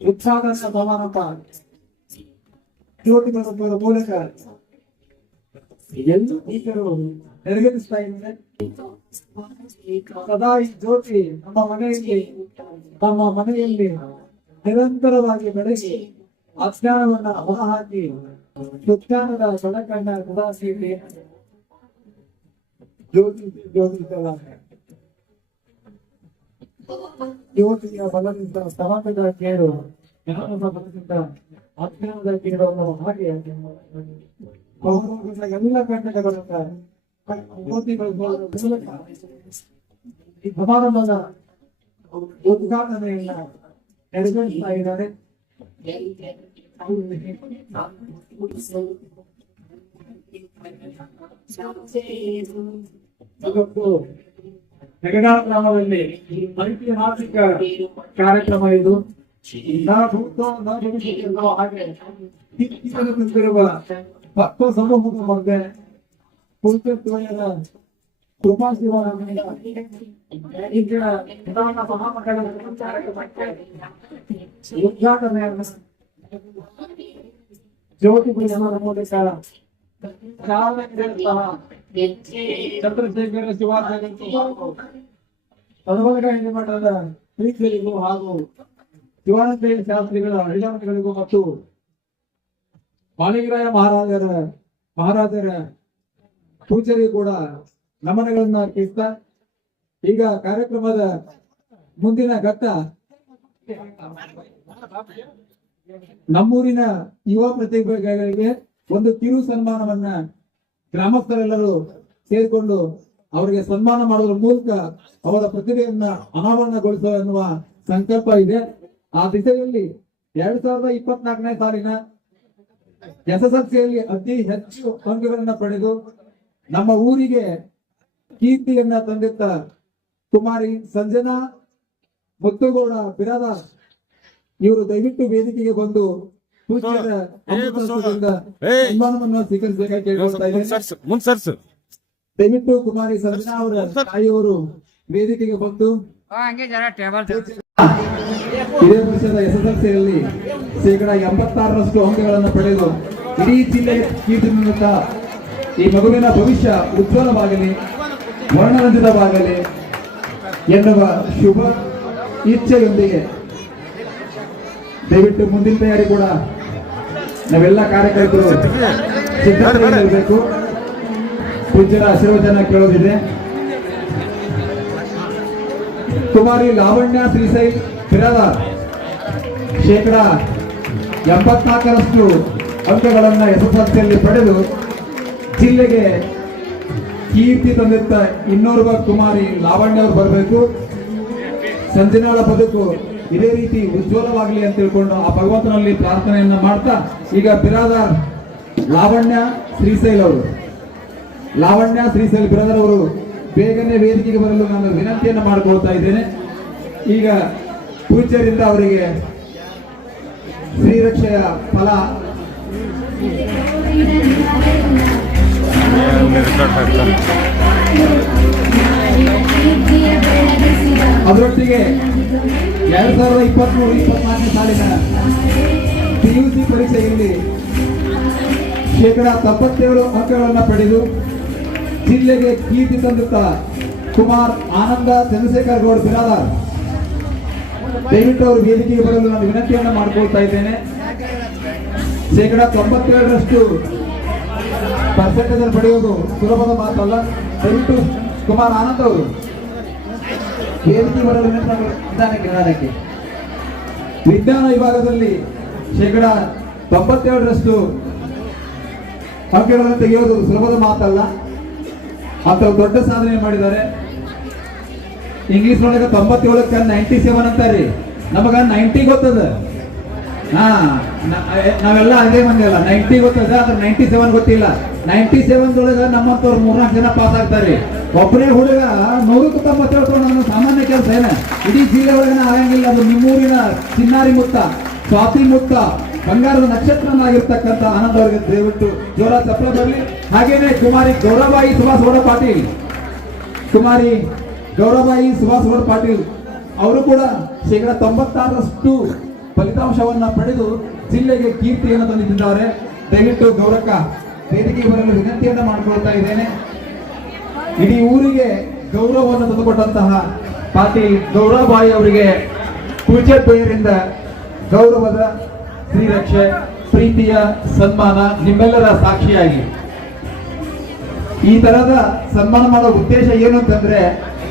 ಉತ್ಸಾಹದ ಸಮಾರಂಭ ಜ್ಯೋತಿ ಮಹತ್ವದ ಮೂಲಕ ಎಂದು ಈಗರು ನೆರವೇರಿಸ್ತಾ ಇದ್ದಾರೆ ಸದಾ ಜ್ಯೋತಿ ನಮ್ಮ ಮನೆಯಲ್ಲಿ ನಮ್ಮ ಮನೆಯಲ್ಲಿ ನಿರಂತರವಾಗಿ ಬೆಳೆಸಿ ಅಜ್ಞಾನವನ್ನ ಹೊರಹಾಕಿ ಸುಜ್ಞಾನದ ಬೆಳಕನ್ನ ಸದಾ ಸೇರಿ ಜ್ಯೋತಿ ಜ್ಯೋತಿ ಯುವತಿಯ ಬಲದಿಂದ ಸಮಾಜದ ಕೇಳು ಜ್ಞಾನದ ಬಲದಿಂದ ಅಜ್ಞಾನದ ಕೇಳನ್ನು ಹಾಗೆ ಬಹುಮುಖದ ಎಲ್ಲ ಜ್ಯೋತಿಗಳು ಮೂಲಕ ಈ ಸಮಾರಂಭದ ಉದ್ಘಾಟನೆಯನ್ನ ನೆರವೇರಿಸ್ತಾ ಇದ್ದಾರೆ. ಇವತ್ತು ಗ್ರಾಮದಲ್ಲಿ ಐತಿಹಾಸಿಕ ಕಾರ್ಯಕ್ರಮ ಇದು. ಭೂತೋ ಹಾಗೆ ನಿಂತಿರುವ ಭಕ್ತ ಸಮೂಹದ ಮಧ್ಯೆ ಪ್ರಧಾನ ಮಹಾಮಂಡಲದ ಕಾರ್ಯಕ್ರಮಕ್ಕೆ ಉದ್ಘಾಟನೆಯನ್ನು ಜ್ಯೋತಿ ಪೂಜೆ ಮೂಲಕ ನೀಡಿದಂತಹ ಚಂದ್ರಶೇಖರ ಹನುಮಗರಾಯ ಮಠದ ಶ್ರೀಗಳಿಗೂ ಹಾಗೂ ಶಿವಾನಂದ ಶಾಸ್ತ್ರಿಗಳ ಅಡಿಯಾಮಗಳಿಗೂ ಮತ್ತು ಮಾಲಿಂಗರಾಯ ಮಹಾರಾಜರ ಮಹಾರಾಜರ ಪೂಜರಿಗೂ ಕೂಡ ನಮನಗಳನ್ನ ಅರ್ಪಿಸ್ತಾ, ಈಗ ಕಾರ್ಯಕ್ರಮದ ಮುಂದಿನ ಘಟ್ಟ ನಮ್ಮೂರಿನ ಯುವ ಪ್ರತಿಭೆಗಳಿಗೆ ಒಂದು ಕಿರು ಸನ್ಮಾನವನ್ನ ಗ್ರಾಮಸ್ಥರೆಲ್ಲರೂ ಸೇರಿಕೊಂಡು ಅವರಿಗೆ ಸನ್ಮಾನ ಮಾಡುವುದರ ಮೂಲಕ ಅವರ ಪ್ರತಿಭೆಯನ್ನ ಅನಾವರಣಗೊಳಿಸುವ ಎನ್ನುವ ಸಂಕಲ್ಪ ಇದೆ. ಆ ದಿಸೆಯಲ್ಲಿ ಎರಡ್ ಸಾವಿರದ ಇಪ್ಪತ್ನಾಲ್ಕನೇ ಸಾಲಿನ ಎಸ್ಎಸ್ಎಲ್ಸಿಯಲ್ಲಿ ಅತಿ ಹೆಚ್ಚು ಅಂಕಗಳನ್ನ ಪಡೆದು ನಮ್ಮ ಊರಿಗೆ ಕೀರ್ತಿಯನ್ನ ತಂದಿತ್ತ ಕುಮಾರಿ ಸಂಜನಾ ಮುತ್ತುಗೌಡ ಬಿರಾದ ಇವರು ದಯವಿಟ್ಟು ವೇದಿಕೆಗೆ ಬಂದು ದಯವಿಟ್ಟು ಕುಮಾರಿ ಸಂಜನಾ ಅವರ ತಾಯಿಯವರು ವೇದಿಕೆಗೆ ಬಂದು ಇದೇ ವರ್ಷದ ಎಸ್ಎಸ್ಎಲ್ಸಿಯಲ್ಲಿ ಶೇಕಡ ಎಂಬತ್ತಾರರಷ್ಟು ಅಂಕಗಳನ್ನು ಪಡೆದು ಇಡೀ ಜಿಲ್ಲೆಯ ಕೀರ್ತಿ ಈ ಮಗುವಿನ ಭವಿಷ್ಯ ಉಜ್ವಲವಾಗಲಿ ವರ್ಣರಂಜಿತವಾಗಲಿ ಎನ್ನುವ ಶುಭ ಇಚ್ಛೆಯೊಂದಿಗೆ ದಯವಿಟ್ಟು ಮುಂದಿನ ತಯಾರಿ ಕೂಡ ನಾವೆಲ್ಲ ಕಾರ್ಯಕರ್ತರು ಸಿದ್ಧತೆಯಲ್ಲಿರಬೇಕು ಪೂಜ್ಯರ ಆಶೀರ್ವಚನ ಕೇಳೋದಿದೆ ಕುಮಾರಿ ಲಾವಣ್ಯ ಶ್ರೀಸೈ ಬಿರಾದಾರ್ ಶೇಕಡ ಎಂಬತ್ನಾಲ್ಕರಷ್ಟು ಅಂಕಗಳನ್ನು ಎಸ್ಎಸ್ಎಲ್ಸಿಯಲ್ಲಿ ಪಡೆದು ಜಿಲ್ಲೆಗೆ ಕೀರ್ತಿ ತಂದಿದ್ದ ಇನ್ನೋರ್ವ ಕುಮಾರಿ ಲಾವಣ್ಯ ಅವರು ಬರಬೇಕು. ಸಂಜನಾಳ ಬದುಕು ಇದೇ ರೀತಿ ಉಜ್ವಲವಾಗಲಿ ಅಂತ ತಿಳ್ಕೊಂಡು ಆ ಭಗವಂತನಲ್ಲಿ ಪ್ರಾರ್ಥನೆಯನ್ನ ಮಾಡ್ತಾ, ಈಗ ಬಿರಾದಾರ್ ಲಾವಣ್ಯ ಶ್ರೀಶೈಲ್ ಅವರು. ಲಾವಣ್ಯ ಶ್ರೀಶೈಲ್ ಬಿರಾದರ್ ಅವರು ಬೇಗನೆ ವೇದಿಕೆಗೆ ಬರಲು ನಾನು ವಿನಂತಿಯನ್ನು ಮಾಡಿಕೊಳ್ತಾ ಇದ್ದೇನೆ. ಈಗ ಪೂಜ್ಯರಿಂದ ಅವರಿಗೆ ಶ್ರೀರಕ್ಷೆಯ ಫಲ. ಅದರೊಟ್ಟಿಗೆ ಎರಡು ಸಾವಿರದ ಇಪ್ಪತ್ಮೂರು, ಇಪ್ಪತ್ನಾಲ್ಕನೇ ಸಾಲಿನ ಪಿ ಯು ಸಿ ಪರೀಕ್ಷೆಯಲ್ಲಿ ಶೇಕಡ ತೊಂಬತ್ತೇಳು ಅಂಕಗಳನ್ನು ಪಡೆದು ಜಿಲ್ಲೆಗೆ ಕೀರ್ತಿ ತಂದಿದ್ದ ಕುಮಾರ್ ಆನಂದ ಚಂದ್ರಶೇಖರ್ ಗೌಡ್ ಬಿರಾದಾರ್. ದಯವಿಟ್ಟು ಅವರು ವೇದಿಕೆಗೆ ಬರಲು ನಾನು ವಿನಂತಿಯನ್ನು ಮಾಡಿಕೊಳ್ತಾ ಇದ್ದೇನೆ. ಶೇಕಡ ತೊಂಬತ್ತೇಳರಷ್ಟು ಪರ್ಸೆಂಟೇಜ್ ಪಡೆಯೋದು ಸುಲಭದ ಮಾತಲ್ಲ. ದಯವಿಟ್ಟು ಕುಮಾರ್ ಆನಂದ್ ಅವರು. ವೇದಿಕೆ ಬರಲು ನಿಧಾನಕ್ಕೆ ನಿಧಾನಕ್ಕೆ ವಿಜ್ಞಾನ ವಿಭಾಗದಲ್ಲಿ ಶೇಕಡ ತೊಂಬತ್ತೇಳರಷ್ಟು ಅಂಕಗಳನ್ನು ತೆಗೆಯೋದು ಸುಲಭದ ಮಾತಲ್ಲ. ಅಂತ ದೊಡ್ಡ ಸಾಧನೆ ಮಾಡಿದ್ದಾರೆ. ಇಂಗ್ಲಿಷ್ ಒಳಗೆ ತೊಂಬತ್ತೇಳಕ್ಕೆ ನೈಂಟಿ ಸೆವೆನ್ ಅಂತಾರೆ ನಮಗ ನೈಂಟಿ ಗೊತ್ತದ. ಹಾ ನಾವೆಲ್ಲ ಅದೇ ಮಂದಿ ಅಲ್ಲ ನೈಂಟಿ ಗೊತ್ತದ, ಆದ್ರೆ ನೈಂಟಿ ಸೆವೆನ್ ಗೊತ್ತಿಲ್ಲ. ನೈಂಟಿ ಸೆವೆನ್ ಒಳಗ ನಮ್ಮಂತವ್ರು ಮೂರ್ನಾಲ್ಕು ಜನ ಪಾಸ್ ಆಗ್ತಾರೆ. ಒಬ್ಬನೇ ಹುಡುಗ ನೂರಕ್ಕೂ ತಗೊಂಡು ನನ್ನ ಸಾಮಾನ್ಯ ಕೆಲಸ ಏನ? ಇಡೀ ಜಿಲ್ಲೆ ಒಳಗನ ಆಗಂಗಿಲ್ಲ ಅದು ನಿಮ್ಮೂರಿನ ಚಿನ್ನಾರಿ ಮುತ್ತ ಸ್ವಾತಿ ಮುತ್ತ ಬಂಗಾರದ ನಕ್ಷತ್ರನಾಗಿರ್ತಕ್ಕಂಥ ಆನಂದ್ ಅವರಿಗೆ ದಯವಿಟ್ಟು ಜೋರ ಚಪ್ಪಲ ಬರಲಿ. ಹಾಗೇನೆ ಕುಮಾರಿ ಗೌರವಾಯಿ ಸುಭಾಷ್ ಗೌಡ ಪಾಟೀಲ್. ಕುಮಾರಿ ಗೌರವಾಯಿ ಸುಭಾಷ್ ಗೌಡ ಪಾಟೀಲ್, ಅವರು ಕೂಡ ಶೇಕಡ ತೊಂಬತ್ತಾರರಷ್ಟು ಫಲಿತಾಂಶವನ್ನ ಪಡೆದು ಜಿಲ್ಲೆಗೆ ಕೀರ್ತಿಯನ್ನು ತಂದಿದ್ದಾರೆ. ದಯವಿಟ್ಟು ಗೌರಕ್ಕ ವೇದಿಕೆ ಬರಲು ವಿನಂತಿಯನ್ನು ಮಾಡಿಕೊಳ್ತಾ ಇದ್ದೇನೆ. ಇಡೀ ಊರಿಗೆ ಗೌರವವನ್ನು ತಂದುಕೊಟ್ಟಂತಹ ಪಾಟೀಲ್ ಗೌರವಬಾಯಿ ಅವರಿಗೆ ಪೂಜೆ ಪೇರಿಂದ ಗೌರವದ ಶ್ರೀರಕ್ಷೆ ಪ್ರೀತಿಯ ಸನ್ಮಾನ ನಿಮ್ಮೆಲ್ಲರ ಸಾಕ್ಷಿಯಾಗಿ. ಈ ತರದ ಸನ್ಮಾನ ಮಾಡೋ ಉದ್ದೇಶ ಏನು ಅಂತಂದ್ರೆ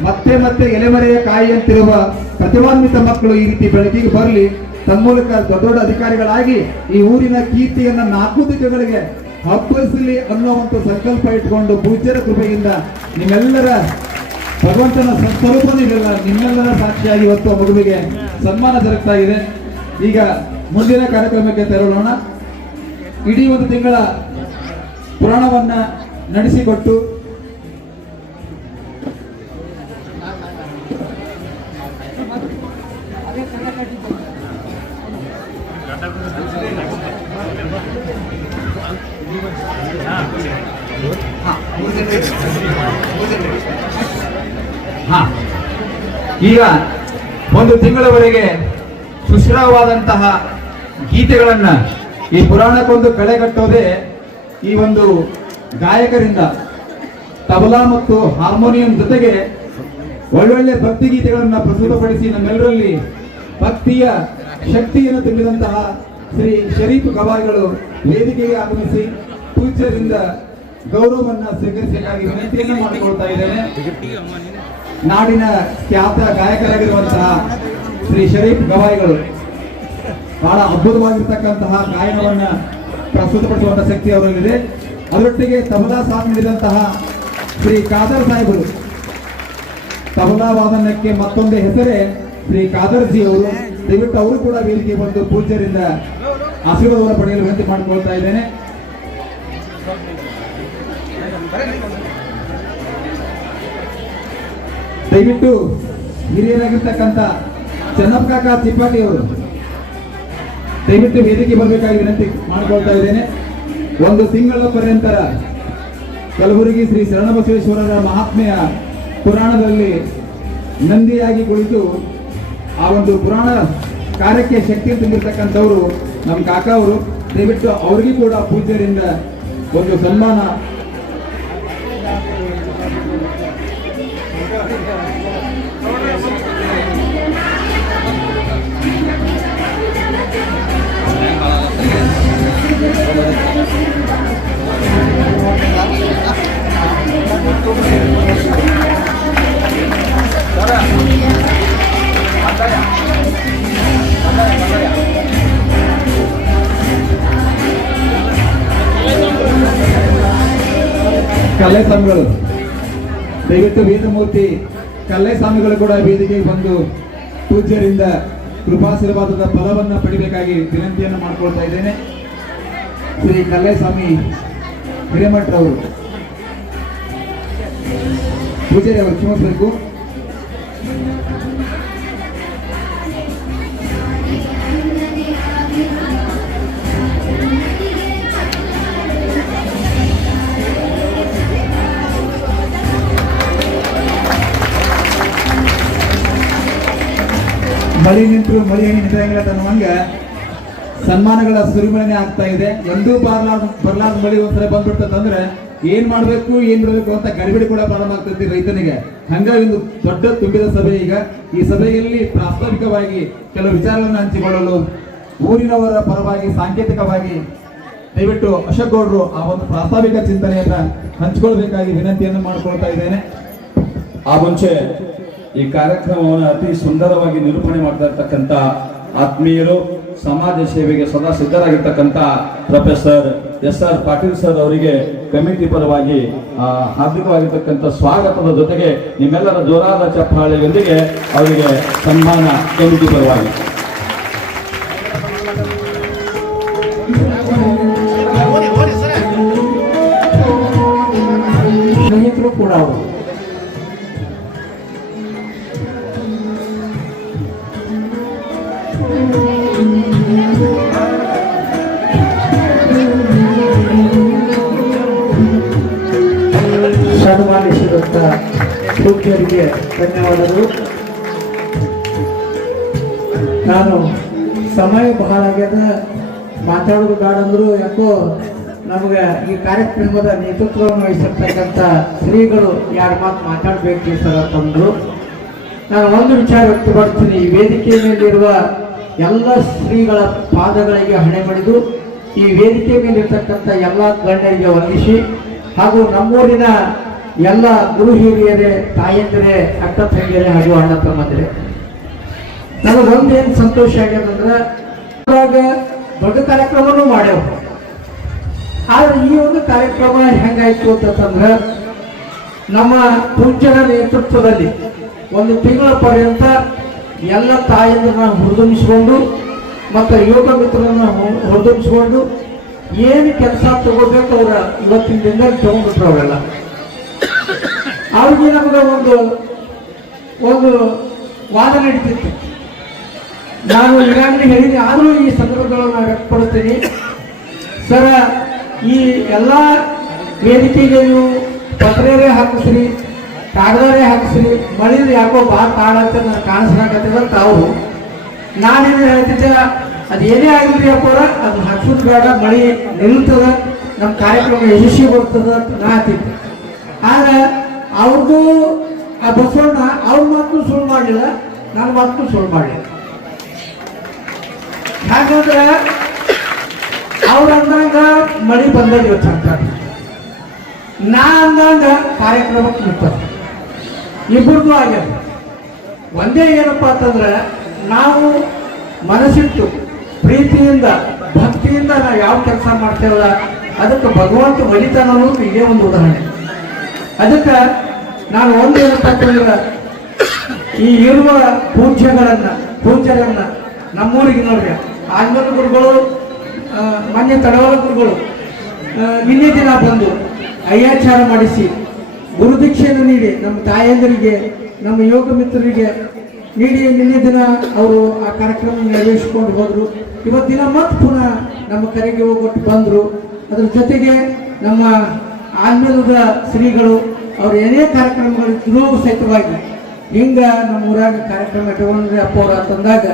ಮತ್ತೆ ಮತ್ತೆ ಎಲೆಮರೆಯ ಕಾಯಿಯಂತಿರುವ ಪ್ರತಿಭಾನ್ವಿತ ಮಕ್ಕಳು ಈ ರೀತಿ ಬೆಳಕಿಗೆ ಬರಲಿ. ತಮ್ಮೂಲಕ ದೊಡ್ಡ ದೊಡ್ಡ ಅಧಿಕಾರಿಗಳಾಗಿ ಈ ಊರಿನ ಕೀರ್ತಿಯನ್ನ ನಾಲ್ಕು ದಿಕ್ಕಗಳಿಗೆ ಹಬ್ಬಲಿಸಲಿ ಅನ್ನುವಂಥ ಸಂಕಲ್ಪ ಇಟ್ಕೊಂಡು ಪೂಜ್ಯರ ಕೃಪೆಯಿಂದ ನಿಮ್ಮೆಲ್ಲರ ಭಗವಂತನ ಸ್ವರೂಪ ನೀವೆಲ್ಲ ನಿಮ್ಮೆಲ್ಲರ ಸಾಕ್ಷಿಯಾಗಿ ಇವತ್ತು ಮಗುವಿಗೆ ಸನ್ಮಾನ ಜರುಗ್ತಾ ಇದೆ. ಈಗ ಮುಂದಿನ ಕಾರ್ಯಕ್ರಮಕ್ಕೆ ತೆರಳೋಣ. ಇಡೀ ಒಂದು ತಿಂಗಳ ಪುರಾಣವನ್ನ ನಡೆಸಿಕೊಟ್ಟು ಈಗ ಒಂದು ತಿಂಗಳವರೆಗೆ ಸುಶ್ರಾವಾದಂತಹ ಗೀತೆಗಳನ್ನ ಈ ಪುರಾಣಕ್ಕೊಂದು ಕಳೆ ಕಟ್ಟೋದೇ ಈ ಒಂದು ಗಾಯಕರಿಂದ ತಬಲಾ ಮತ್ತು ಹಾರ್ಮೋನಿಯಂ ಜೊತೆಗೆ ಒಳ್ಳೊಳ್ಳೆ ಭಕ್ತಿ ಗೀತೆಗಳನ್ನ ಪ್ರಸ್ತುತಪಡಿಸಿ ನಮ್ಮೆಲ್ಲರಲ್ಲಿ ಭಕ್ತಿಯ ಶಕ್ತಿಯನ್ನು ತುಂಬಿದಂತಹ ಶ್ರೀ ಶರೀಫ್ ಗವಾಯಿಗಳು ವೇದಿಕೆಗೆ ಆಗಮಿಸಿ ಪೂಜ್ಯರಿಂದ ಗೌರವವನ್ನು ಸ್ವೀಕರಿಸಬೇಕಾಗಿ ವಿನಂತಿಯನ್ನು ಮಾಡಿಕೊಳ್ತಾ ಇದ್ದೇನೆ. ನಾಡಿನ ಖ್ಯಾತ ಗಾಯಕರಾಗಿರುವಂತಹ ಶ್ರೀ ಶರೀಫ್ ಗವಾಯಿಗಳು. ಬಹಳ ಅದ್ಭುತವಾಗಿರ್ತಕ್ಕಂತಹ ಗಾಯನವನ್ನ ಪ್ರಸ್ತುತಪಡಿಸುವಂತಹ ಶಕ್ತಿ ಅವರಲ್ಲಿದೆ. ಅದರೊಟ್ಟಿಗೆ ತಬಲಾ ಸಾಥ್ ನೀಡಿದಂತಹ ಶ್ರೀ ಖಾದರ್ ಸಾಹೇಬರು. ತಬಲಾ ವಾದನಕ್ಕೆ ಮತ್ತೊಂದೇ ಹೆಸರೇ ಶ್ರೀ ಖಾದರ್ಜಿ ಅವರು. ದಯವಿಟ್ಟು ಅವರು ಕೂಡ ವೇದಿಕೆ ಬಂದು ಪೂಜ್ಯರಿಂದ ಆಶೀರ್ವಾದವನ್ನು ಪಡೆಯಲು ವಿನಂತಿ ಮಾಡಿಕೊಳ್ತಾ ಇದ್ದೇನೆ. ದಯವಿಟ್ಟು ಹಿರಿಯರಾಗಿರ್ತಕ್ಕಂಥ ಚೆನ್ನಪ್ಪ ಕಾಕ ತ್ರಿಪಾಠಿ ಅವರು, ದಯವಿಟ್ಟು ವೇದಿಕೆ ಬರಬೇಕಾಗಿ ವಿನಂತಿ ಮಾಡಿಕೊಳ್ತಾ ಇದ್ದೇನೆ. ಒಂದು ತಿಂಗಳ ಪರ್ಯಂತರ ಕಲಬುರಗಿ ಶ್ರೀ ಶರಣಬಸವೇಶ್ವರರ ಮಹಾತ್ಮೆಯ ಪುರಾಣದಲ್ಲಿ ನಂದಿಯಾಗಿ ಕುಳಿತು ಆ ಒಂದು ಪುರಾಣ ಕಾರ್ಯಕ್ಕೆ ಶಕ್ತಿ ತುಂಬಿರ್ತಕ್ಕಂಥವರು ನಮ್ಮ ಕಾಕ ಅವರು. ದಯವಿಟ್ಟು ಅವರಿಗೂ ಕೂಡ ಪೂಜ್ಯರಿಂದ ಒಂದು ಸನ್ಮಾನ ಕಲೆ ಸ್ವಾಮಿಗಳು ದಯವಿಟ್ಟು ವೇದಮೂರ್ತಿ ಕಲೆ ಸ್ವಾಮಿಗಳು ಕೂಡ ವೇದಿಕೆಗೆ ಬಂದು ಪೂಜ್ಯರಿಂದ ಕೃಪಾಶೀರ್ವಾದದ ಫಲವನ್ನು ಪಡಿಬೇಕಾಗಿ ವಿನಂತಿಯನ್ನು ಮಾಡಿಕೊಳ್ತಾ ಇದ್ದೇನೆ. ಶ್ರೀ ಕಲ್ಲೆ ಸ್ವಾಮಿ ಹಿರೇಮಠರವರು ಪೂಜಾರಿ ಅವರು ಕ್ಷಮಿಸಬೇಕು ಮಳಿ ನಿಂತರು ಮಳಿ ಹೆಂಗೆ ನಿಂತಂಗಿಲ್ಲ ಸನ್ಮಾನಗಳ ಸುರಿಮಳನೆ ಆಗ್ತಾ ಇದೆ. ಎಂದೂ ಬರಲಾರ್ದ ಬರ್ಲಾರ್ದ ಮಳಿ ಒಂದ್ಸಲ ಬಂದ್ಬಿಡ್ತಂದ್ರೆ ಏನ್ ಮಾಡ್ಬೇಕು, ಏನ್ ಬಿಡಬೇಕು ಅಂತ ಗಡಿಬಿಡಿ ಕೂಡ ಪ್ರಾರಂಭ ಆಗ್ತೈತಿ ರೈತನಿಗೆ. ಹಂಗಾಗಿ ಒಂದು ದೊಡ್ಡ ತುಂಬಿದ ಸಭೆ ಈಗ. ಈ ಸಭೆಯಲ್ಲಿ ಪ್ರಾಸ್ತಾವಿಕವಾಗಿ ಕೆಲವು ವಿಚಾರಗಳನ್ನು ಹಂಚಿಕೊಳ್ಳಲು ಊರಿನವರ ಪರವಾಗಿ, ಸಾಂಕೇತಿಕವಾಗಿ ದಯವಿಟ್ಟು ಅಶೋಕ್ ಗೌಡರು ಆ ಒಂದು ಪ್ರಾಸ್ತಾವಿಕ ಚಿಂತನೆಯನ್ನ ಹಂಚಿಕೊಳ್ಬೇಕಾಗಿ ವಿನಂತಿಯನ್ನು ಮಾಡ್ಕೊಳ್ತಾ ಇದ್ದೇನೆ. ಆ ಮುಂಚೆ ಈ ಕಾರ್ಯಕ್ರಮವನ್ನು ಅತಿ ಸುಂದರವಾಗಿ ನಿರೂಪಣೆ ಮಾಡ್ತಾ ಇರ್ತಕ್ಕಂಥ ಆತ್ಮೀಯರು, ಸಮಾಜ ಸೇವೆಗೆ ಸದಾ ಸಿದ್ಧರಾಗಿರ್ತಕ್ಕಂಥ professor S R Patil sir ಅವರಿಗೆ ಕಮಿಟಿ ಪರವಾಗಿ ಹಾರ್ದಿಕವಾಗಿರ್ತಕ್ಕಂಥ ಸ್ವಾಗತದ ಜೊತೆಗೆ ನಿಮ್ಮೆಲ್ಲರ ಜೋರಾದ ಚಪ್ಪಾಳೆಯೊಂದಿಗೆ ಅವರಿಗೆ ಸನ್ಮಾನ ಕಮಿಟಿ ಪರವಾಗಿ. ಪೂಜ್ಯರಿಗೆ ಧನ್ಯವಾದಗಳು. ನಾನು ಸಮಯ ಬಹಳ ಆಗ್ಯದ, ಮಾತಾಡೋದು ಬೇಡ ಅಂದ್ರು ಯಾಕೋ ನಮಗೆ ಈ ಕಾರ್ಯಕ್ರಮದ ನೇತೃತ್ವವನ್ನು ವಹಿಸಿರ್ತಕ್ಕಂಥ ಶ್ರೀಗಳು ಯಾರ ಮಾತು ಮಾತಾಡಬೇಕು ಸರ್ ಅಂತಂದ್ರು ನಾನು ಒಂದು ವಿಚಾರ ವ್ಯಕ್ತಪಡ್ತೀನಿ ಈ ವೇದಿಕೆ ಮೇಲಿರುವ ಎಲ್ಲ ಶ್ರೀಗಳ ಪಾದಗಳಿಗೆ ಹಣೆ ಮಾಡಿದು ಈ ವೇದಿಕೆ ಮೇಲಿರ್ತಕ್ಕಂಥ ಎಲ್ಲ ಗಣ್ಯರಿಗೆ ವಂದಿಸಿ ಹಾಗೂ ನಮ್ಮೂರಿನ ಎಲ್ಲ ಗುರು ಹಿರಿಯರೇ ತಾಯಂದಿರೇ, ಅಕ್ಕ ತಂಗಿಯರೇ ಹಾಗೂ ಅಣ್ಣ ತಮ್ಮಂದಿರೇ. ಏನು ಸಂತೋಷ ಆಗ್ಯದಂದ್ರೆ ದೊಡ್ಡ ಕಾರ್ಯಕ್ರಮನೂ ಮಾಡ್ಯಾವ ಆದ್ರೆ ಈ ಒಂದು ಕಾರ್ಯಕ್ರಮ ಹೆಂಗಾಯ್ತು ಅಂತಂದ್ರೆ ನಮ್ಮ ಪೂಜ್ಯರ ನೇತೃತ್ವದಲ್ಲಿ ಒಂದು ತಿಂಗಳ ಪರ್ಯಂತ ಎಲ್ಲ ತಾಯಂದಿರನ್ನ ಹುರಿದುಂಬಿಸ್ಕೊಂಡು, ಮತ್ತು ಯೋಗ ಮಿತ್ರರನ್ನ ಹುರಿದುಂಬಿಸ್ಕೊಂಡು, ಏನು ಕೆಲಸ ತಗೋಬೇಕು ಅವರ ಇವತ್ತಿನ ದಿನದಲ್ಲಿ ತಗೊಂಡ್ಬಿಟ್ರು ಅವರೆಲ್ಲ. ಅವ್ರಿಗೆ ನಮಗೆ ಒಂದು ಒಂದು ವಾದ ನಡೀತಿತ್ತು. ನಾನು ಈಗಾಗಲೇ ಹೇಳಿದೆ, ಆದರೂ ಈ ಸಂದರ್ಭಗಳನ್ನು ನಾನು ಸರ, ಈ ಎಲ್ಲ ವೇದಿಕೆಗೆ ನೀವು ಪತ್ರೇರೇ ಹಾಕಿಸ್ರಿ ಕಾಗದರೇ ಹಾಕಿಸ್ರಿ ಮಳಿದು ಯಾಕೋ ಭಾಳ ತಾಳಂತ ನನಗೆ ಕಾಣಿಸ್ಲಾಕತ್ತದ ತಾವು. ನಾನೇನು ಹೇಳ್ತಿದ್ದೆ, ಅದು ಏನೇ ಆಗಿದ್ರು ಯಾಕೋರ ಅದು ಹಾಕ್ಸೋದು ಬೇಡ, ಮಳಿ ನಿಲ್ತದ ನಮ್ಮ ಕಾರ್ಯಕ್ರಮ ಯಶಸ್ವಿ ಬರ್ತದ ಅಂತ ನಾ ಹೇಳ್ತಿದ್ದೆ. ಆದ್ರೆ ಅವ್ರದ್ದು ಆ ಬಸವಣ್ಣ ಅವ್ರ ಮಾತು ಸುಳ್ಳು ಮಾಡಲಿಲ್ಲ ನನ್ನ ಮಾತು ಸುಳ್ಳು ಮಾಡಲಿಲ್ಲ. ಯಾಕಂದ್ರೆ ಅವ್ರು ಅಂದಂಗ ಮಳಿ ಬಂದಾಗ ಇವತ್ತು ನಾ ಅಂದಂಗ ಕಾರ್ಯಕ್ರಮಕ್ಕೆ ನಿಂತಾರೆ ಇಬ್ಬರದ್ದು ಆಗ್ಯದ ಒಂದೇ ಏನಪ್ಪ ಅಂತಂದ್ರೆ, ನಾವು ಮನಸ್ಸಿಟ್ಟು, ಪ್ರೀತಿಯಿಂದ, ಭಕ್ತಿಯಿಂದ ನಾವು ಯಾವ ಕೆಲಸ ಮಾಡ್ತೇವಲ್ಲ, ಅದಕ್ಕೆ ಭಗವಂತ ಒಲಿತಾನ ಅನ್ನೋದು ಇದೇ ಒಂದು ಉದಾಹರಣೆ. ಅದಕ್ಕೆ ನಾನು ಒಂದು ಏನಪ್ಪ ಈ ಇರುವ ಪೂಜ್ಯಗಳನ್ನ, ಪೂಜ್ಯರನ್ನ ನಮ್ಮೂರಿಗೆ ನೋಡ್ರಿ. ಆಂಜನ ಗುರುಗಳು ಮಾನ್ಯ ತಡವಾಳ ಗುರುಗಳು ನಿನ್ನೆ ದಿನ ಬಂದು ಅಯ್ಯಾಚಾರ ಮಾಡಿಸಿ ಗುರುದೀಕ್ಷೆಯನ್ನು ನೀಡಿ ನಮ್ಮ ತಾಯಂದರಿಗೆ, ನಮ್ಮ ಯೋಗ ಮಿತ್ರರಿಗೆ ನೀಡಿ ನಿನ್ನೆ ದಿನ ಅವರು ಆ ಕಾರ್ಯಕ್ರಮ ನೆರವೇರಿಸಿಕೊಂಡು ಹೋದರು. ಇವತ್ತಿನ ಮತ್ತೆ ಪುನಃ ನಮ್ಮ ಕರೆಗೆ ಹೋಗ್ಬಿಟ್ಟು ಬಂದರು. ಅದ್ರ ಜೊತೆಗೆ ನಮ್ಮ ಆನ್ಮೇಲದ ಶ್ರೀಗಳು ಅವ್ರ ಏನೇ ಕಾರ್ಯಕ್ರಮಗಳು ಇದ್ರೂ ಸಹಿತವಾಗಿ, ಹಿಂಗ ನಮ್ಮ ಊರಾಗ ಕಾರ್ಯಕ್ರಮ ಇಟ್ಕೊಂಡ್ರೆ ಅಪ್ಪ ಅವ್ರು ಅಂತಂದಾಗ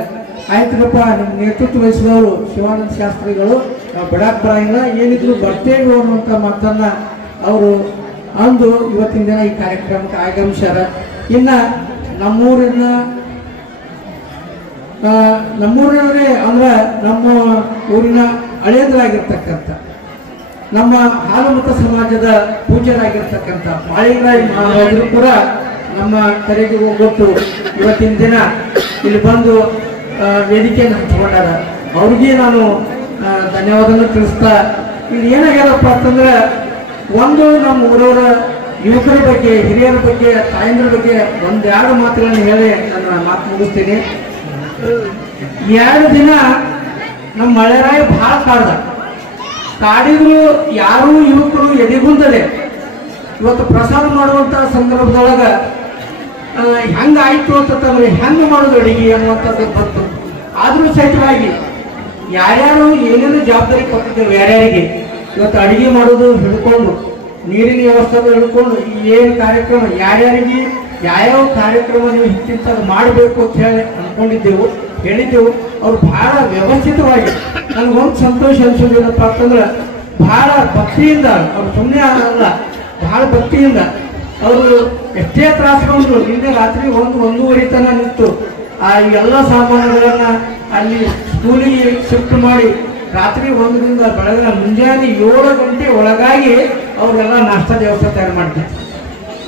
ಆಯ್ತುಪ್ಪ ನಿಮ್ಮ ನೇತೃತ್ವ ವಹಿಸಿದವರು ಶಿವಾನಂದ ಶಾಸ್ತ್ರಿಗಳು, ನಾವು ಬಿಡಕ್ಕೆ ಬರಂಗಿಲ್ಲ ಏನಿದ್ರು ಬರ್ತೇವೆ ಅನ್ನುವಂಥ ಮಾತನ್ನ ಅವರು ಅಂದು ಇವತ್ತಿನ ದಿನ ಈ ಕಾರ್ಯಕ್ರಮಕ್ಕೆ ಆಗಮಿಸ್ಯಾರ. ಇನ್ನ ನಮ್ಮೂರಿನ ನಮ್ಮೂರಿನವರೇ ಅಂದ್ರೆ ನಮ್ಮ ಊರಿನ ಹಳೇದರಾಗಿರ್ತಕ್ಕಂಥ ನಮ್ಮ ಹಾಲುಮತ ಸಮಾಜದ ಪೂಜ್ಯರಾಗಿರ್ತಕ್ಕಂಥ ಮಾಳಿಂಗರಾಯ ಮಹಾರಾಜರು ಕೂಡ ನಮ್ಮ ಕರೆಗೆ ಹೋಗ್ಬಿಟ್ಟು ಇವತ್ತಿನ ದಿನ ಇಲ್ಲಿ ಬಂದು ವೇದಿಕೆಯನ್ನು ಹಂಚಿಕೊಂಡಾರ. ಅವ್ರಿಗೆ ನಾನು ಧನ್ಯವಾದವನ್ನು ತಿಳಿಸ್ತಾ ಇಲ್ಲಿ ಏನಾಗ್ಯದಪ್ಪ ಅಂತಂದ್ರೆ, ಒಂದು ನಮ್ಮ ಊರವರ ಯುವಕರ ಬಗ್ಗೆ, ಹಿರಿಯರ ಬಗ್ಗೆ, ತಾಯಂದ್ರ ಬಗ್ಗೆ ಒಂದೆರಡು ಮಾತುಗಳನ್ನು ಹೇಳಿ ನನ್ನ ಮಾತು ಮುಗಿಸ್ತೀನಿ. ಎರಡು ದಿನ ನಮ್ಮ ಮಳೆರಾಯ ಭಾಳ ಕಾಡ್ದ. ಕಾಡಿದ್ರು ಯಾರು ಯುವಕರು ಎದೆಗುಂದಲೆ. ಇವತ್ತು ಪ್ರಸಾದ ಮಾಡುವಂತ ಸಂದರ್ಭದೊಳಗ ಹೆಂಗಾಯ್ತು ಅಂತಂದ್ರೆ ಹೆಂಗ್ ಮಾಡೋದು ಅಡಿಗೆ ಅನ್ನುವಂಥದ್ದು ಬಂತು. ಆದ್ರೂ ಸಹಿತವಾಗಿ ಯಾರ್ಯಾರು ಏನೇನು ಜವಾಬ್ದಾರಿ ಕೊಟ್ಟಿದ್ದೇವೆ ಯಾರ್ಯಾರಿಗೆ, ಇವತ್ತು ಅಡಿಗೆ ಮಾಡೋದು ಹಿಡ್ಕೊಂಡು, ನೀರಿನ ವ್ಯವಸ್ಥೆ ಹಿಡ್ಕೊಂಡು ಏನು ಕಾರ್ಯಕ್ರಮ, ಯಾರ್ಯಾರಿಗೆ ಯಾವ್ಯಾವ ಕಾರ್ಯಕ್ರಮ ನೀವು ಹಿಂಚಿಂತ ಮಾಡಬೇಕು ಅಂತ ಹೇಳಿ ಅನ್ಕೊಂಡಿದ್ದೆವು ಹೇಳಿದ್ದೆವು. ಅವ್ರು ಬಹಳ ವ್ಯವಸ್ಥಿತವಾಗಿ ನನಗೊಂದು ಸಂತೋಷ ಅನ್ಸೋದೇನಪ್ಪ ಅಂತಂದ್ರೆ ಬಹಳ ಭಕ್ತಿಯಿಂದ, ಅವ್ರು ಸುಮ್ಮನೆ ಅಲ್ಲ ಬಹಳ ಭಕ್ತಿಯಿಂದ ಅವರು ಎಷ್ಟೇ ತ್ರಾಸ್ಕೊಂಡ್ರು ನಿನ್ನೆ ರಾತ್ರಿ ಒಂದು ಒಂದೂವರೆ ತನ ನಿಂತು ಆ ಎಲ್ಲ ಸಾಮಾನುಗಳನ್ನ ಅಲ್ಲಿ ಸ್ಕೂಲಿಗೆ ಶಿಫ್ಟ್ ಮಾಡಿ ರಾತ್ರಿ ಒಂದರಿಂದ ಬೆಳಗಿನ ಮುಂಜಾನೆ ಏಳು ಗಂಟೆ ಒಳಗಾಗಿ ಅವರೆಲ್ಲ ನಾಷ್ಟಾ ವ್ಯವಸ್ಥೆ ತಯಾರು ಮಾಡ್ತಾರೆ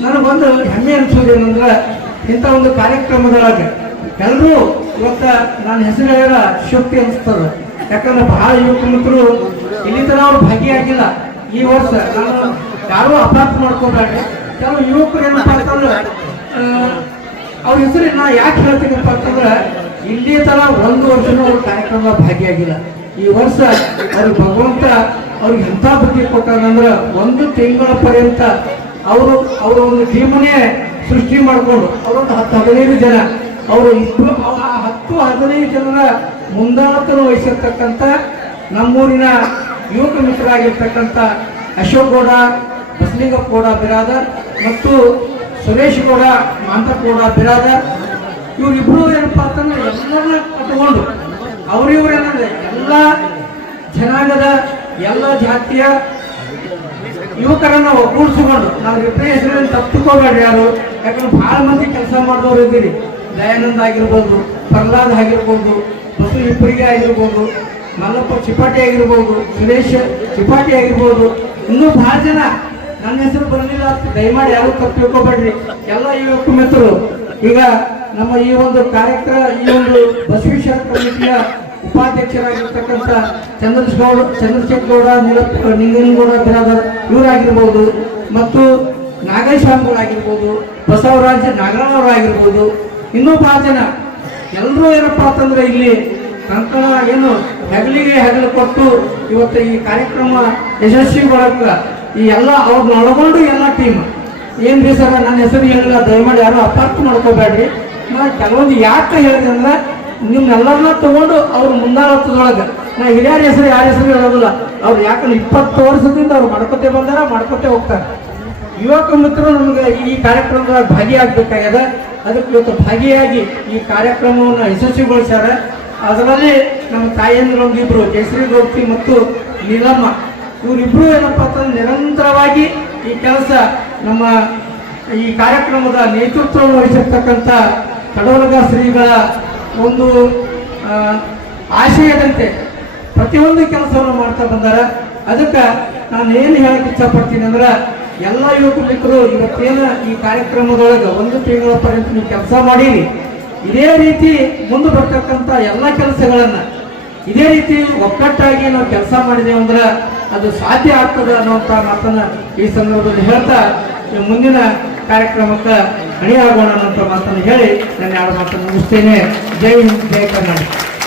ನನಗೊಂದು ಹೆಮ್ಮೆ ಅನ್ಸೋದೇನಂದ್ರೆ ಇಂಥ ಒಂದು ಕಾರ್ಯಕ್ರಮದೊಳಗೆ ಎಲ್ಲರೂ ಇವತ್ತ ನಾನು ಹೆಸರು ಹೇಳ ಶಕ್ತಿ ಅನಿಸ್ತದ ಯಾಕಂದ್ರೆ ಬಹಳ ಯುವಕ ಮಿತ್ರರು ಇಲ್ಲಿ ತನಕ ಅವ್ರು ಭಾಗಿಯಾಗಿಲ್ಲ. ಈ ವರ್ಷ ನಾನು ಯಾರು ಅಪಾರ್ಥ ಮಾಡ್ಕೋಬೇಡ್ರಿ ಕೆಲವು ಯುವಕರು ಏನಪ್ಪ ಅಂತಂದ್ರೆ ಅವ್ರ ಹೆಸರು ನಾ ಯಾಕೆ ಹೇಳ್ತೀನಪ್ಪ ಅಂತಂದ್ರೆ, ಇಲ್ಲಿ ತರ ಒಂದು ವರ್ಷನೂ ಅವ್ರ ಕಾರ್ಯಕ್ರಮ ಭಾಗಿಯಾಗಿಲ್ಲ. ಈ ವರ್ಷ ಅವ್ರಿಗೆ ಭಗವಂತ ಅವ್ರಿಗೆ ಎಂಥ ಬುದ್ಧಿ ಕೊಟ್ಟಾನಂದ್ರೆ ಒಂದು ತಿಂಗಳ ಪರ್ಯಂತ ಅವರು, ಅವರ ಒಂದು ಟೀಮನ್ನೇ ಸೃಷ್ಟಿ ಮಾಡಿಕೊಂಡು, ಅವರೊಂದು ಹತ್ತು ಹದಿನೈದು ಜನ ಅವರು ಇಬ್ಬರು ಹತ್ತು, ಹದಿನೈದು ಜನರ ಮುಂದಾಳತನ ವಹಿಸಿರ್ತಕ್ಕಂಥ ನಮ್ಮೂರಿನ ಯುವಕ ಮಿತ್ರರಾಗಿರ್ತಕ್ಕಂಥ ಅಶೋಕ್ ಗೌಡ, ಬಸಲಿಂಗಪ್ಪ ಗೌಡ ಬಿರಾದರ್ ಮತ್ತು ಸುರೇಶ್ ಗೌಡ, ಮಾಂತಪ್ಪ ಗೌಡ ಬಿರಾದರ್. ಇವರಿಬ್ಬರು ಏನಪ್ಪಾ ಅಂತಂದ್ರೆ ಎಲ್ಲರನ್ನ ಕಟ್ಕೊಂಡು ಅವರಿವರೇನಂದ್ರೆ ಎಲ್ಲ ಜನಾಂಗದ, ಎಲ್ಲ ಜಾತಿಯ ಯುವಕರನ್ನ ಒಗ್ಗೂಡಿಸಿಕೊಂಡು ನಾವು ಹೆಸರಲ್ಲಿ ತಪ್ಪುಕೋಬೇಡ್ರಿ ಯಾರು. ಯಾಕಂದ್ರೆ ಭಾಳ ಮಂದಿ ಕೆಲಸ ಮಾಡಿದವರು ಇದ್ದೀರಿ. ದಯಾನಂದ್ ಆಗಿರ್ಬೋದು, ಪ್ರಹ್ಲಾದ್ ಆಗಿರ್ಬೋದು, ಬಸು ಇಬ್ಬರಿಗೆ ಆಗಿರ್ಬೋದು, ಮಲ್ಲಪ್ಪ ಚಿಪಾಟಿ ಆಗಿರ್ಬೋದು, ಸುರೇಶ್ ಚಿಪಾಟಿ ಆಗಿರ್ಬೋದು, ಇನ್ನೂ ಬಹಳ ಜನ ನನ್ನ ಹೆಸರು ಬರಲಿಲ್ಲ ದಯಮಾಡಿ ಯಾರು ತಪ್ಪು ತಿಳ್ಕೊಬೇಡ್ರಿ. ಎಲ್ಲ ಯುವಕ ಮಿತ್ರರು. ಈಗ ನಮ್ಮ ಈ ಒಂದು ಕಾರ್ಯಕ್ರಮ ಈ ಒಂದು ಬಸವೇಶ್ವರ ಕಮಿಟಿಯ ಉಪಾಧ್ಯಕ್ಷರಾಗಿರ್ತಕ್ಕಂಥ ಚಂದ್ರಶೇಖರ ಚಂದ್ರಶೇಖರ್ ಗೌಡ, ನೀಲಪ್ಪ, ನಿಂಗನಗೌಡ, ಬಿರಾದರ್, ಇವರಾಗಿರ್ಬೋದು. ಮತ್ತು ನಾಗೇಶ್ವಾಮಿಗಳಾಗಿರ್ಬೋದು ಬಸವರಾಜ ನಾಗರಾಜವರಾಗಿರ್ಬೋದು ಇನ್ನೂ ಬಹಳ ಜನ ಎಲ್ಲರೂ ಏನಪ್ಪಾ ಅಂತಂದ್ರೆ ಇಲ್ಲಿ ಕಂಕಣ ಏನು ಹೆಗಲಿಗೆ ಹೆಗಲು ಕೊಟ್ಟು ಇವತ್ತು ಈ ಕಾರ್ಯಕ್ರಮ ಯಶಸ್ವಿಗೊಳಕ ಈ ಎಲ್ಲ ಅವ್ರನ್ನ ಒಳಗೊಂಡು ಎಲ್ಲ ಟೀಮ್ ಏನ್ ರೀ ಸರ್, ನನ್ನ ಹೆಸರು ಏನಿಲ್ಲ ದಯಮಾಡಿ ಯಾರು ಅಪಾರ್ಥ ಮಾಡ್ಕೋಬೇಡ್ರಿ. ನಾ ಕೆಲವೊಂದು ಯಾಕೆ ಹೇಳಿದೆ ಅಂದ್ರೆ, ನಿಮ್ನೆಲ್ಲರನ್ನ ತಗೊಂಡು ಅವ್ರು ಮುಂದಾಳತ್ತದೊಳಗೆ ನಾ ಹಿರಿಯರ ಹೆಸರು ಯಾರ ಹೆಸರು ಹೇಳೋದಿಲ್ಲ, ಅವ್ರು ಯಾಕಂದ್ರೆ ಇಪ್ಪತ್ತು ವರ್ಷದಿಂದ ಅವ್ರು ಮಾಡ್ಕೊತೇ ಬಂದಾರ, ಮಾಡ್ಕೊತೇ ಹೋಗ್ತಾರೆ. ಯುವಕ ಮಿತ್ರರು ನಮ್ಗೆ ಈ ಕಾರ್ಯಕ್ರಮದಾಗ ಭಾಗಿಯಾಗಬೇಕಾಗ್ಯದ. ಅದಕ್ಕೆ ಭಾಗಿಯಾಗಿ ಈ ಕಾರ್ಯಕ್ರಮವನ್ನು ಯಶಸ್ವಿಗೊಳಿಸ್ಯಾರ. ಅದರಲ್ಲಿ ನಮ್ಮ ತಾಯಂದ್ರೊಂದಿಬ್ರು ಕೇಸರಿ ಗೌತಿ ಮತ್ತು ನೀಲಮ್ಮ. ಇವರಿಬ್ರು ಏನಪ್ಪ ಅಂತಂದ್ರೆ ನಿರಂತರವಾಗಿ ಈ ಕೆಲಸ ನಮ್ಮ ಈ ಕಾರ್ಯಕ್ರಮದ ನೇತೃತ್ವವನ್ನು ವಹಿಸಿರ್ತಕ್ಕಂಥ ಕಡವಲಗ ಶ್ರೀಗಳ ಒಂದು ಆಶಯದಂತೆ ಪ್ರತಿಯೊಂದು ಕೆಲಸವನ್ನು ಮಾಡ್ತಾ ಬಂದಾರ. ಅದಕ್ಕೆ ನಾನು ಏನು ಹೇಳಕ್ ಇಷ್ಟಪಡ್ತೀನಿ ಅಂದ್ರೆ ಎಲ್ಲ ಯುವಕ ಮಿತ್ರರು ಇವತ್ತೇನ ಈ ಕಾರ್ಯಕ್ರಮದೊಳಗೆ ಒಂದು ತಿಂಗಳ ಪರ್ಯಂತ ನೀವು ಕೆಲಸ ಮಾಡೀರಿ. ಇದೇ ರೀತಿ ಮುಂದೆ ಬರ್ತಕ್ಕಂಥ ಎಲ್ಲ ಕೆಲಸಗಳನ್ನ ಇದೇ ರೀತಿ ಒಕ್ಕಟ್ಟಾಗಿ ನಾವು ಕೆಲಸ ಮಾಡಿದೇವೆ ಅಂದ್ರೆ ಅದು ಸಾಧ್ಯ ಆಗ್ತದೆ ಅನ್ನುವಂಥ ಮಾತನ್ನ ಈ ಸಂದರ್ಭದಲ್ಲಿ ಹೇಳ್ತಾ ಮುಂದಿನ ಕಾರ್ಯಕ್ರಮಕ್ಕೆ ಅಣಿಯಾಗೋಣ ಅನ್ನುವಂಥ ಮಾತನ್ನು ಹೇಳಿ ನಾನು ಎರಡು ಮಾತನ್ನು ಮುಗಿಸ್ತೇನೆ. ಜೈ ಹಿಂದ್, ಜೈ ಕರ್ನಾಟಕ.